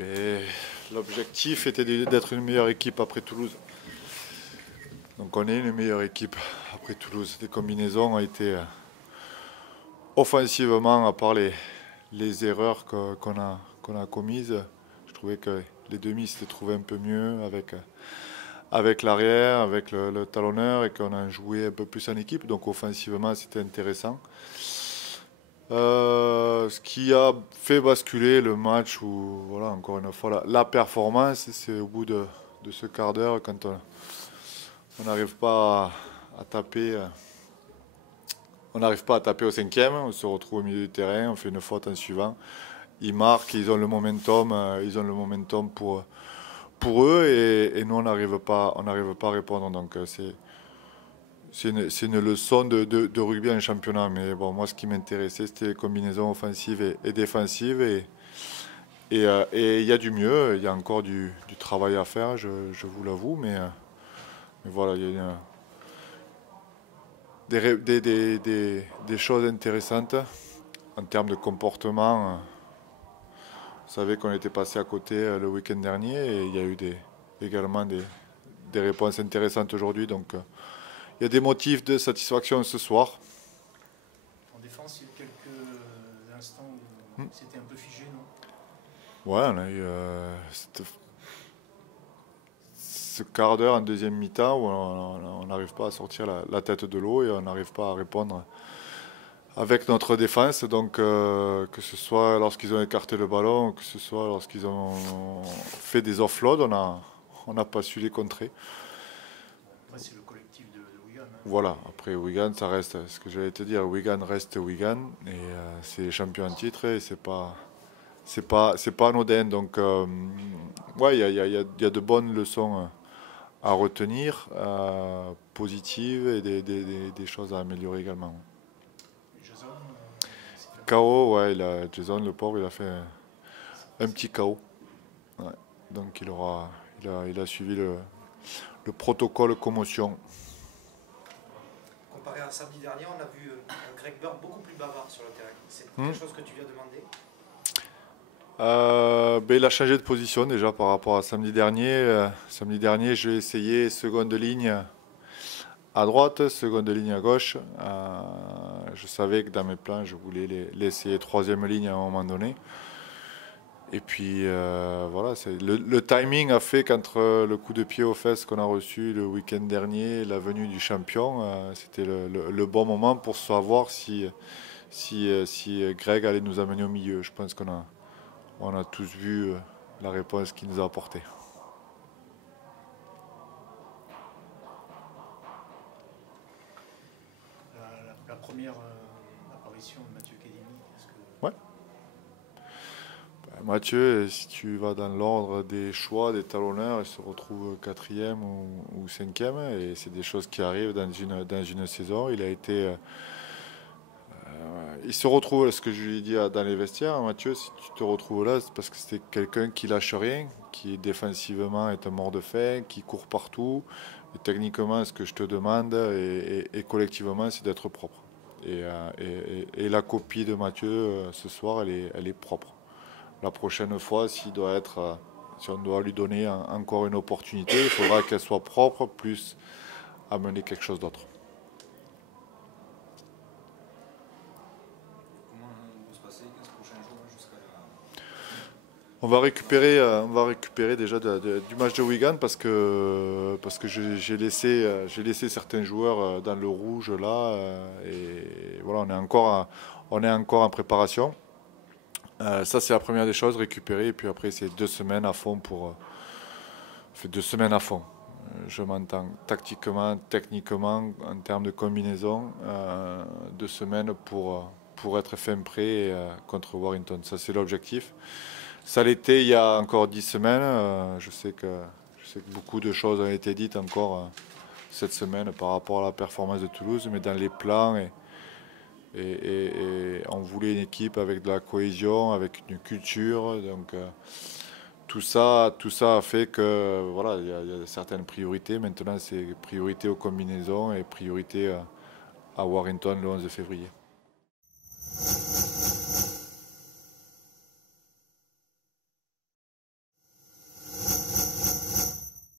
Ben, l'objectif était d'être une meilleure équipe après Toulouse. Donc on est une meilleure équipe après Toulouse. Les combinaisons ont été offensivement, à part les erreurs qu'on a commises, je trouvais que les demi s'étaient trouvés un peu mieux avec l'arrière, avec le talonneur et qu'on a joué un peu plus en équipe. Donc offensivement c'était intéressant. Ce qui a fait basculer le match où, voilà, encore une fois, la performance, c'est au bout de ce quart d'heure quand on n'arrive pas à taper. On n'arrive pas à taper au cinquième, on se retrouve au milieu du terrain, on fait une faute en suivant. Ils marquent, ils ont le momentum pour eux et nous on n'arrive pas à répondre. Donc c'est une leçon de rugby en championnat. Mais bon, moi ce qui m'intéressait c'était les combinaisons offensives et défensives et il y a du mieux, il y a encore du travail à faire, je vous l'avoue, mais voilà, il y a des choses intéressantes en termes de comportement. Vous savez qu'on était passé à côté le week-end dernier et il y a eu également des réponses intéressantes aujourd'hui. Donc il y a des motifs de satisfaction ce soir. En défense, il y a eu quelques instants où c'était un peu figé, non? Ouais, on a eu ce quart d'heure en deuxième mi-temps où on n'arrive pas à sortir la tête de l'eau et on n'arrive pas à répondre avec notre défense. Donc que ce soit lorsqu'ils ont écarté le ballon, que ce soit lorsqu'ils ont fait des offloads, on n'a pas su les contrer. Après, c'est le collectif de Wigan. Hein. Voilà, après Wigan, ça reste ce que j'allais te dire, Wigan reste Wigan et c'est les champions en titre et c'est pas anodin. Donc ouais, il y a de bonnes leçons à retenir, positives et des choses à améliorer également. Jason, KO, ouais, Jason, le pauvre, il a fait un petit KO. Ouais. Donc il a suivi le protocole commotion. Comparé à samedi dernier, on a vu Greg Bird beaucoup plus bavard sur le terrain. C'est quelque chose que tu viens demander? Ben, il a changé de position déjà par rapport à samedi dernier. Samedi dernier, j'ai essayé seconde ligne à droite, seconde ligne à gauche. Je savais que dans mes plans, je voulais l'essayer troisième ligne à un moment donné. Et puis voilà, le timing a fait qu'entre le coup de pied aux fesses qu'on a reçu le week-end dernier et la venue du champion, c'était le bon moment pour savoir si Greg allait nous amener au milieu. Je pense on a tous vu la réponse qu'il nous a apportée. la première apparition de Mathieu Kedimi, est-ce que... Ouais. Mathieu, si tu vas dans l'ordre des choix des talonneurs, il se retrouve quatrième ou cinquième et c'est des choses qui arrivent dans une saison. Il a été... il se retrouve, ce que je lui ai dit dans les vestiaires, Mathieu, si tu te retrouves là, c'est parce que c'est quelqu'un qui lâche rien, qui défensivement est un mort de faim, qui court partout. Et techniquement, ce que je te demande et collectivement, c'est d'être propre. Et la copie de Mathieu ce soir, elle est propre. La prochaine fois, si on doit lui donner encore une opportunité, il faudra qu'elle soit propre, plus amener quelque chose d'autre. On va récupérer déjà du match de Wigan parce que j'ai laissé certains joueurs dans le rouge là et voilà, on est encore en préparation. Ça c'est la première des choses, récupérer et puis après c'est 2 semaines à fond fait 2 semaines à fond. Je m'entends tactiquement, techniquement, en termes de combinaison, 2 semaines pour être fin prêt contre Warrington. Ça c'est l'objectif. Ça l'était il y a encore 10 semaines. Je sais que beaucoup de choses ont été dites encore cette semaine par rapport à la performance de Toulouse, mais dans les plans, et on voulait une équipe avec de la cohésion, avec une culture. Donc tout ça a fait que voilà, il y a certaines priorités. Maintenant, c'est priorité aux combinaisons et priorité à Warrington le 11 février.